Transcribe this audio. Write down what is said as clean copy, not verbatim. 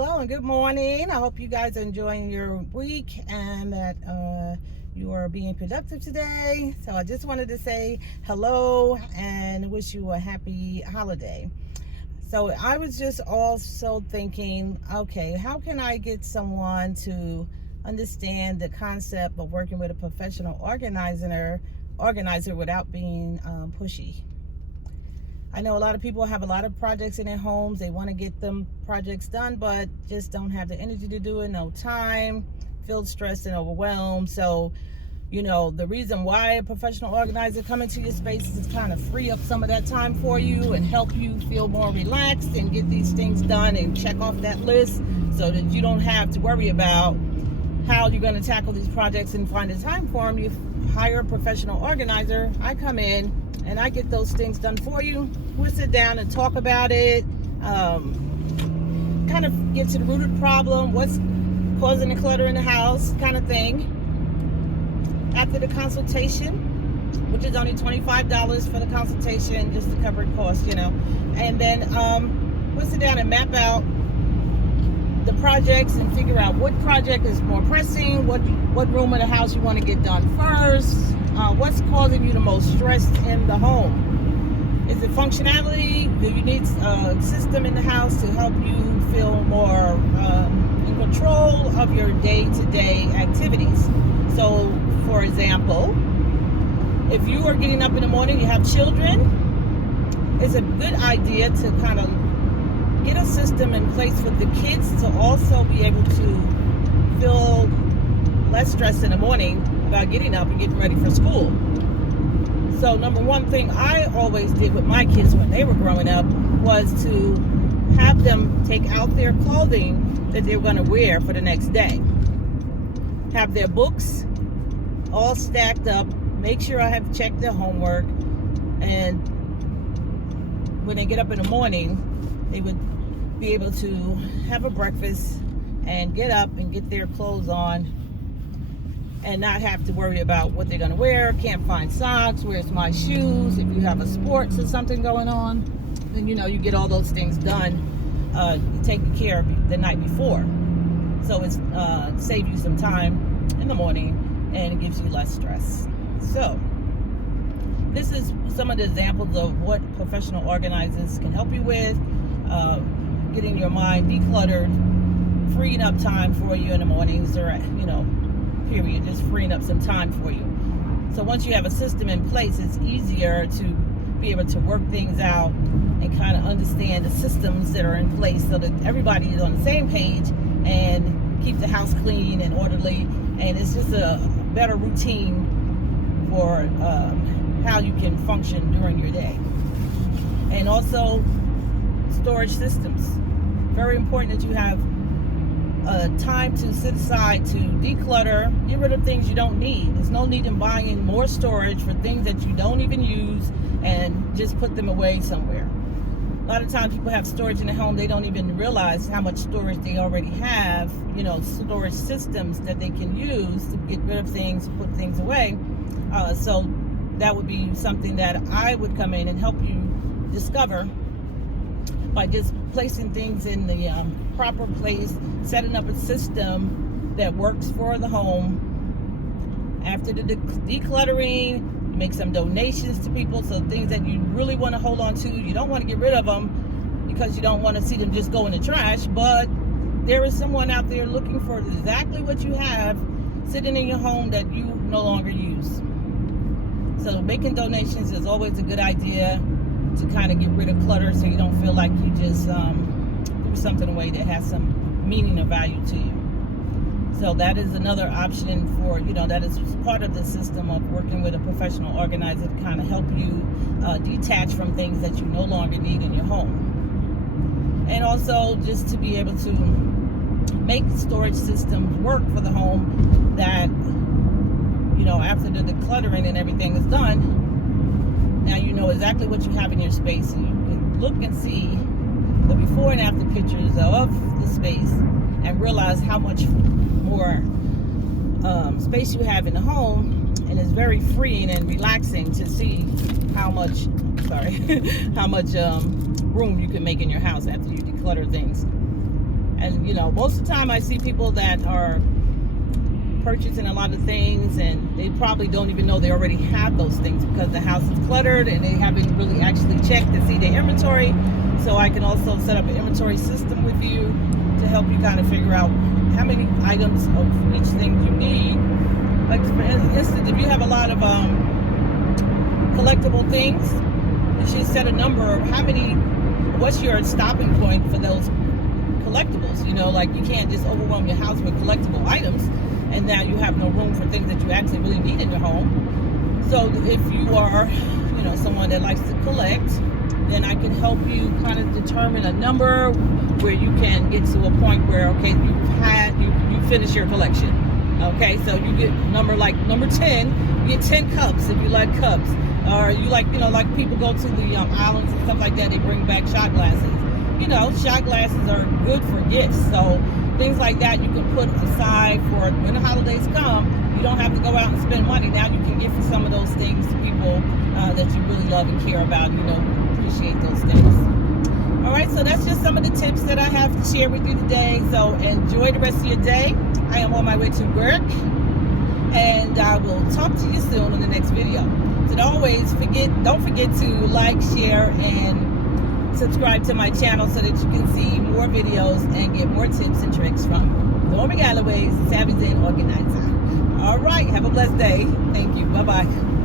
Hello and good morning. I hope you guys are enjoying your week and that you are being productive today. So I just wanted to say hello and wish you a happy holiday. So I was just also thinking, okay, how can I get someone to understand the concept of working with a professional organizer without being pushy? I know a lot of people have a lot of projects in their homes. They want to get them projects done, but just don't have the energy to do it, no time, feel stressed and overwhelmed. So, the reason why a professional organizer come into your space is to kind of free up some of that time for you and help you feel more relaxed and get these things done and check off that list so that you don't have to worry about how you're going to tackle these projects and find the time for them. You hire a professional organizer. I come in and I get those things done for you. We'll sit down and talk about it, kind of get to the root of the problem, what's causing the clutter in the house, kind of thing. After the consultation, which is only $25 for the consultation, just to cover the cost, and then we'll sit down and map out the projects and figure out what project is more pressing, what room of the house you want to get done first, what's causing you the most stress in the home. Is it functionality? Do you need a system in the house to help you feel more in control of your day-to-day activities? So, for example, if you are getting up in the morning, you have children, it's a good idea to kind of get a system in place for the kids to also be able to feel less stressed in the morning about getting up and getting ready for school. So number one thing I always did with my kids when they were growing up was to have them take out their clothing that they were going to wear for the next day. Have their books all stacked up, make sure I have checked their homework, and when they get up in the morning, they would be able to have a breakfast and get up and get their clothes on and not have to worry about what they're going to wear. Can't find socks, where's my shoes? If you have a sports or something going on, then you get all those things done, taken care of the night before. So it's save you some time in the morning and it gives you less stress. So this is some of the examples of what professional organizers can help you with. Getting your mind decluttered, freeing up time for you in the mornings, or period, just freeing up some time for you. So once you have a system in place, it's easier to be able to work things out and kind of understand the systems that are in place so that everybody is on the same page and keep the house clean and orderly. And it's just a better routine for how you can function during your day. And also storage systems. Very important that you have time to sit aside to declutter, get rid of things you don't need. There's no need in buying more storage for things that you don't even use and just put them away somewhere. A lot of times people have storage in their home, they don't even realize how much storage they already have, storage systems that they can use to get rid of things, put things away. So that would be something that I would come in and help you discover by just placing things in the proper place, setting up a system that works for the home. After the decluttering, make some donations to people, so things that you really want to hold on to, you don't want to get rid of them because you don't want to see them just go in the trash, but there is someone out there looking for exactly what you have sitting in your home that you no longer use. So making donations is always a good idea to kind of get rid of clutter so you don't feel like you just threw something away that has some meaning or value to you. So that is another option for, that is part of the system of working with a professional organizer to kind of help you detach from things that you no longer need in your home. And also just to be able to make storage systems work for the home that, after the decluttering and everything is done, now you know exactly what you have in your space, and you can look and see the before and after pictures of the space and realize how much more space you have in the home. And it's very freeing and relaxing to see how much room you can make in your house after you declutter things. And most of the time I see people that are purchasing a lot of things and they probably don't even know they already have those things because the house is cluttered and they haven't really actually checked to see their inventory. So I can also set up an inventory system with you to help you kind of figure out how many items of each thing you need. Like for instance, if you have a lot of collectible things, you should set a number of what's your stopping point for those collectibles. Like you can't just overwhelm your house with collectible items and now you have no room for things that you actually really need in your home. So if you are someone that likes to collect, then I can help you kind of determine a number where you can get to a point where, okay, you finish your collection. Okay, so you get number 10, you get 10 cups if you like cups. Or you like people go to the islands and stuff like that, they bring back shot glasses. Shot glasses are good for gifts. So things like that you can put aside for when the holidays come. You don't have to go out and spend money. Now you can gift some of those things to people that you really love and care about, appreciate those things. All right, so that's just some of the tips that I have to share with you today. So enjoy the rest of your day. I am on my way to work, and I will talk to you soon in the next video. So don't forget to like, share, and subscribe to my channel so that you can see more videos and get more tips and tricks from Norma Galloway's Savvy Zen Organizer. All right, have a blessed day. Thank you. Bye-bye.